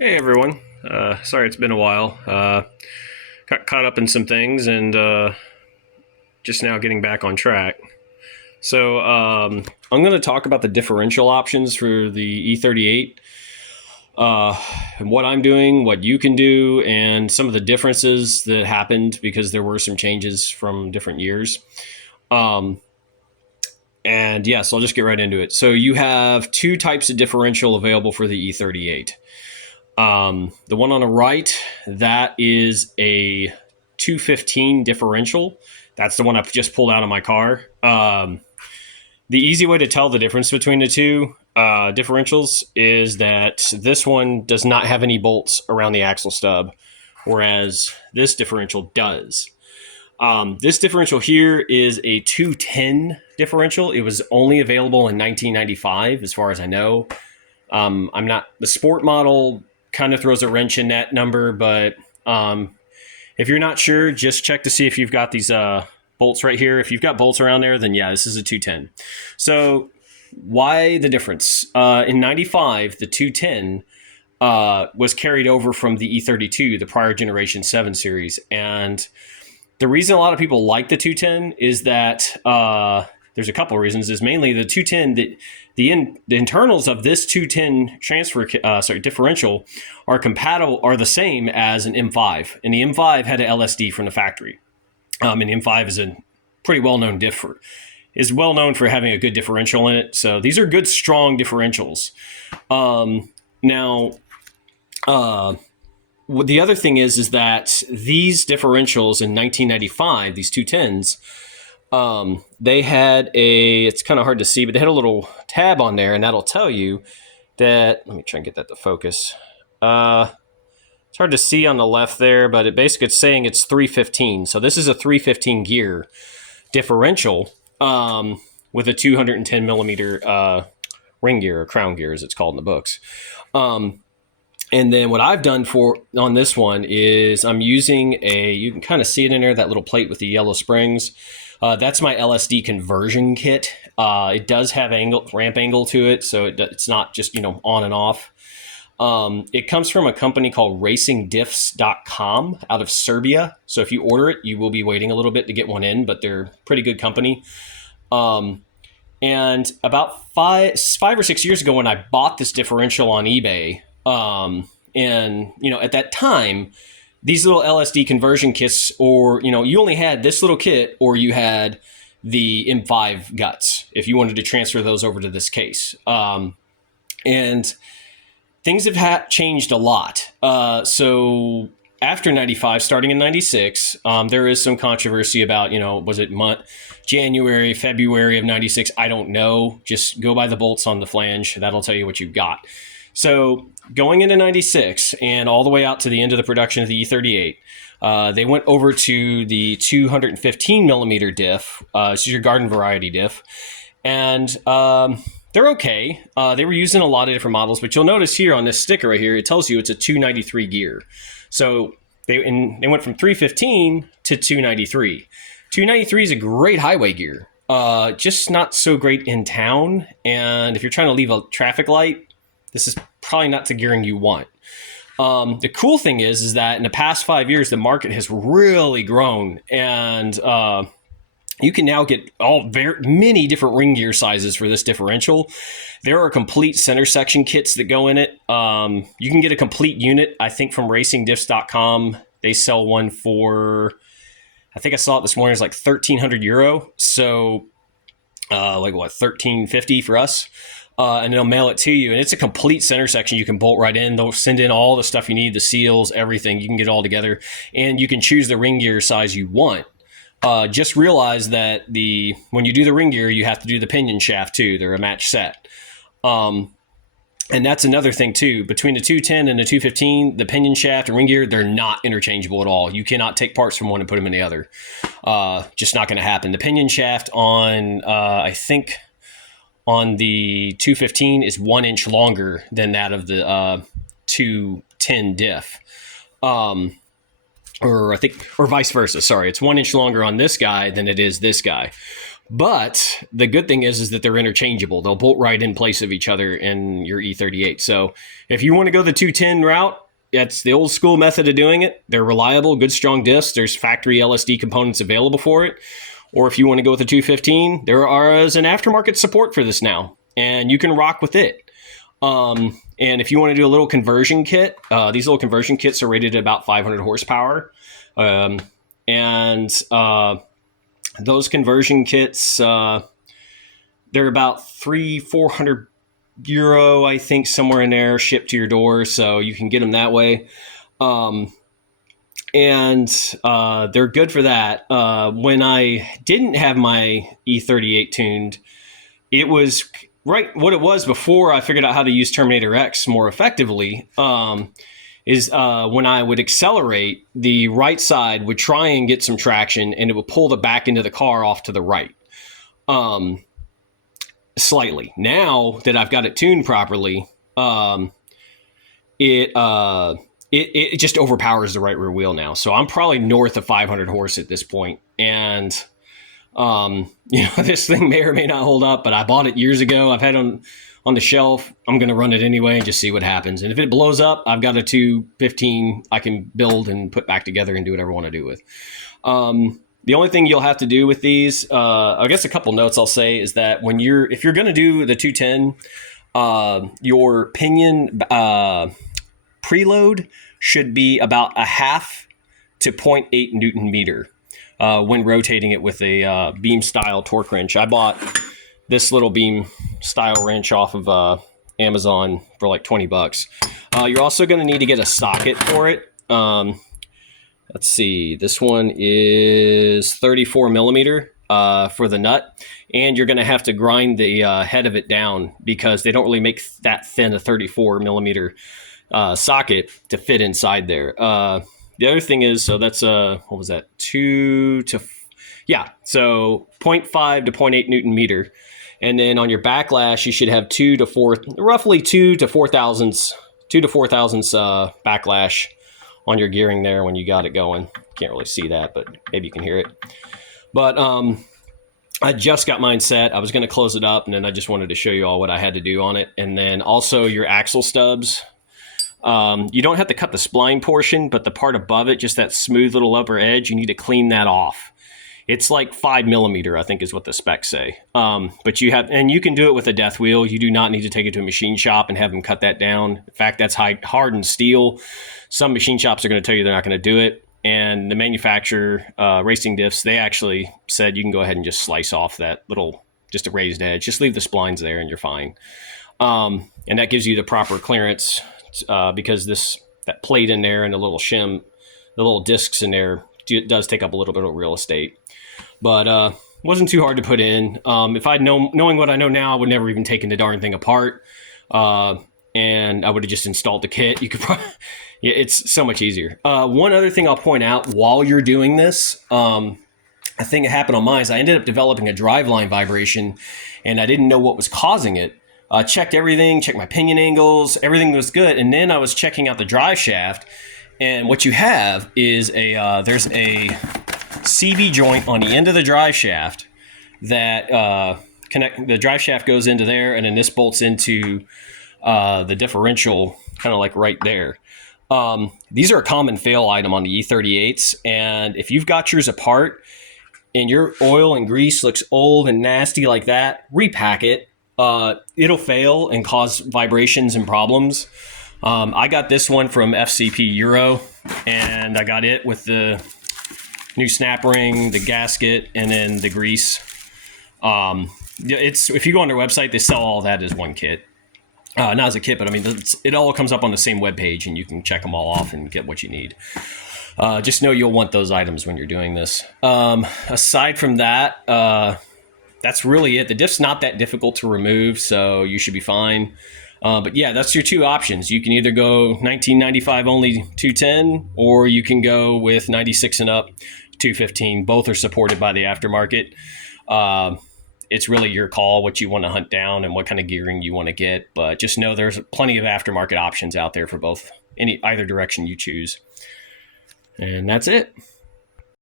Hey everyone. Sorry it's been a while. Got caught up in some things and just now getting back on track. So I'm going to talk about the differential options for the E38, and what I'm doing, what you can do, and some of the differences that happened because there were some changes from different years. Um, and yes, I'll just get right into it. So you have two types of differential available for the E38. The one on the right, that is a 215 differential. That's the one I've just pulled out of my car. The easy way to tell the difference between the two differentials is that this one does not have any bolts around the axle stub, whereas this differential does. This differential here is a 210 differential. It was only available in 1995, as far as I know. I'm not the sport model kind of throws a wrench in that number, but if you're not sure, just check to see if you've got these bolts right here. If you've got bolts around there, then yeah, this is a 210. So why the difference? In 95, the 210 was carried over from the E32, the prior generation 7 series. And the reason a lot of people like the 210 is that there's a couple of reasons. Is mainly the 210 that the internals of this 210 differential are compatible, are the same as an M5, and the M5 had an LSD from the factory. And the M5 is a pretty well-known is well known for having a good differential in it. So these are good, strong differentials. Now, the other thing is that these differentials in 1995, these 210s, they had it's kind of hard to see, but they had a little tab on there, and that'll tell you that, let me try and get that to focus. It's hard to see on the left there, but it's saying it's 315. So this is a 315 gear differential with a 210 millimeter ring gear, or crown gear as it's called in the books. And then what I've done on this one is I'm using you can kind of see it in there, that little plate with the yellow springs. That's my LSD conversion kit. It does have ramp angle to it, so it's not just on and off. It comes from a company called racingdiffs.com out of Serbia. So if you order it, you will be waiting a little bit to get one in, but they're a pretty good company. And about five or 6 years ago, when I bought this differential on eBay, and at that time, these little LSD conversion kits, or you only had this little kit, or you had the M5 guts if you wanted to transfer those over to this case. And things have changed a lot. So after 95, starting in 96, there is some controversy about, was it January, February of 96? I don't know. Just go by the bolts on the flange. That'll tell you what you've got. So going into 96 and all the way out to the end of the production of the E38, they went over to the 215 millimeter diff. This is your garden variety diff. And they're okay. They were using a lot of different models, but you'll notice here on this sticker right here, it tells you it's a 293 gear. So they went from 315 to 293. 293 is a great highway gear, just not so great in town. And if you're trying to leave a traffic light, this is probably not the gearing you want. The cool thing is that in the past 5 years, the market has really grown, and you can now get many different ring gear sizes for this differential. There are complete center section kits that go in it. You can get a complete unit, I think, from racingdiffs.com. They sell one for, I think I saw it this morning, it's like €1,300. So like what, $1,350 for us. And they'll mail it to you. And it's a complete center section you can bolt right in. They'll send in all the stuff you need, the seals, everything. You can get it all together. And you can choose the ring gear size you want. Just realize that when you do the ring gear, you have to do the pinion shaft too. They're a match set. And that's another thing too. Between the 210 and the 215, the pinion shaft and ring gear, they're not interchangeable at all. You cannot take parts from one and put them in the other. Just not going to happen. The pinion shaft on, I think, on the 215 is 1 inch longer than that of the 210 diff. Or vice versa. Sorry, it's 1 inch longer on this guy than it is this guy. But the good thing is that they're interchangeable. They'll bolt right in place of each other in your E38. So if you want to go the 210 route, that's the old school method of doing it. They're reliable, good, strong discs. There's factory LSD components available for it. Or if you want to go with the 215, there is an aftermarket support for this now, and you can rock with it. And if you want to do a little conversion kit, these little conversion kits are rated at about 500 horsepower. Those conversion kits, they're about €400, I think, somewhere in there, shipped to your door, so you can get them that way. They're good for that. When I didn't have my E38 tuned, it was right what it was before I figured out how to use Terminator X more effectively. Is when I would accelerate, the right side would try and get some traction, and it would pull the back end of the car off to the right, slightly. Now that I've got it tuned properly, it just overpowers the right rear wheel now. So I'm probably north of 500 horse at this point, and this thing may or may not hold up. But I bought it years ago. I've had it on the shelf. I'm going to run it anyway and just see what happens. And if it blows up, I've got a 215 I can build and put back together and do whatever I want to do with. The only thing you'll have to do with these, I guess a couple notes I'll say, is that if you're going to do the 210, your pinion preload should be a half to 0.8 Newton meter when rotating it with a beam style torque wrench. I bought this little beam style wrench off of Amazon for like $20. You're also going to need to get a socket for it. Let's see, this one is 34 millimeter for the nut, and you're going to have to grind the head of it down because they don't really make that thin a 34 millimeter socket to fit inside there. The other thing is, so that's what was that, so 0.5 to 0.8 Newton meter. And then on your backlash, you should have roughly 2 to 4 thousandths backlash on your gearing there when you got it going. Can't really see that, but maybe you can hear it. But I just got mine set. I was going to close it up, and then I just wanted to show you all what I had to do on it. And then also your axle stubs. You don't have to cut the spline portion, but the part above it, just that smooth little upper edge, you need to clean that off. It's like 5 millimeter, I think is what the specs say. But you can do it with a death wheel. You do not need to take it to a machine shop and have them cut that down. In fact, that's hardened steel. Some machine shops are going to tell you they're not going to do it. And the manufacturer, Racing Diffs, they actually said you can go ahead and just slice off that just a raised edge. Just leave the splines there and you're fine. And that gives you the proper clearance because that plate in there and the little shim, the little discs in there, does take up a little bit of real estate. But wasn't too hard to put in. If I'd knowing what I know now, I would never even taken the darn thing apart. And I would have just installed the kit. You could probably, it's so much easier. One other thing I'll point out while you're doing this, a thing that happened on mine is I ended up developing a driveline vibration, and I didn't know what was causing it. Checked everything, checked my pinion angles, everything was good. And then I was checking out the drive shaft, and what you have is there's a CV joint on the end of the drive shaft that the drive shaft goes into there, and then this bolts into the differential, kind of like right there. These are a common fail item on the E38s, and if you've got yours apart and your oil and grease looks old and nasty like that, repack it. It'll fail and cause vibrations and problems. I got this one from FCP Euro, and I got it with the new snap ring, the gasket, and then the grease. If you go on their website, they sell all that as one kit. Not as a kit, but I mean, it all comes up on the same webpage, and you can check them all off and get what you need. Just know you'll want those items when you're doing this. Aside from that, that's really it. The diff's not that difficult to remove, so you should be fine. But yeah, that's your two options. You can either go 1995 only 210, or you can go with 96 and up 215. Both are supported by the aftermarket. It's really your call what you want to hunt down and what kind of gearing you want to get. But just know there's plenty of aftermarket options out there for both, either direction you choose. And that's it.